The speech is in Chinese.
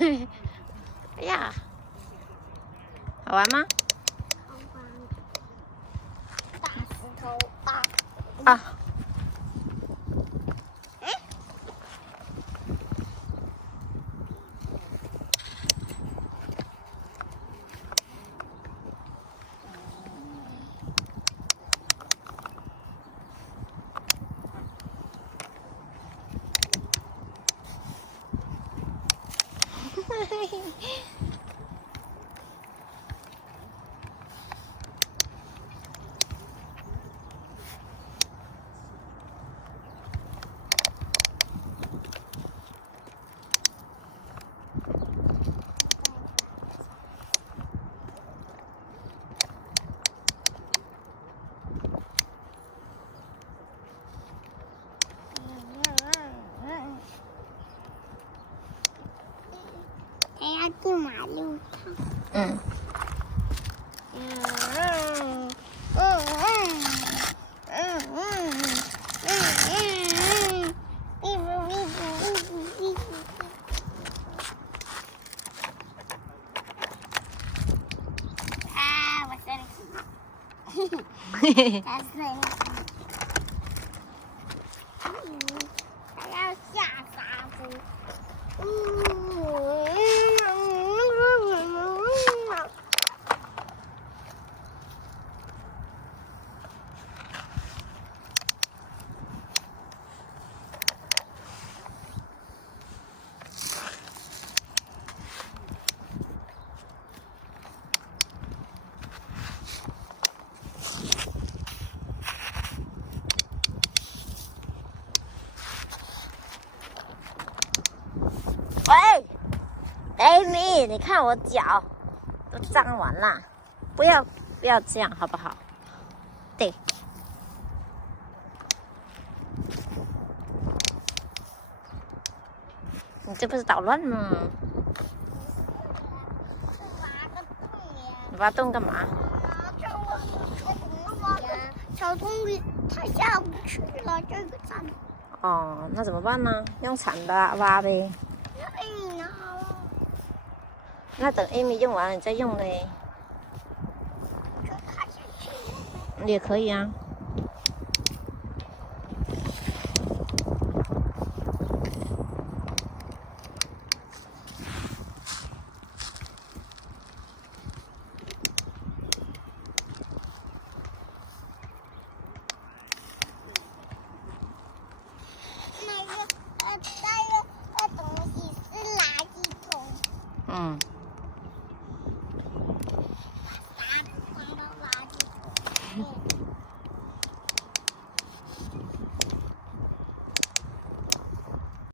哎呀，好玩吗？好玩。大石头大。啊。还要过马路。嗯。啊！我摔了。嘿嘿嘿。他摔了。还要下沙子。喂 ，Amy，你看我脚都脏完了，不要这样好不好？对。你这不是捣乱吗？你挖洞干嘛？小动物它下不去了，这个站。哦，那怎么办呢？用铲子挖呗。那你呢？那等 Amy 用完了你再用嘞。就卡下去。也可以啊。那个东西是垃圾桶。嗯。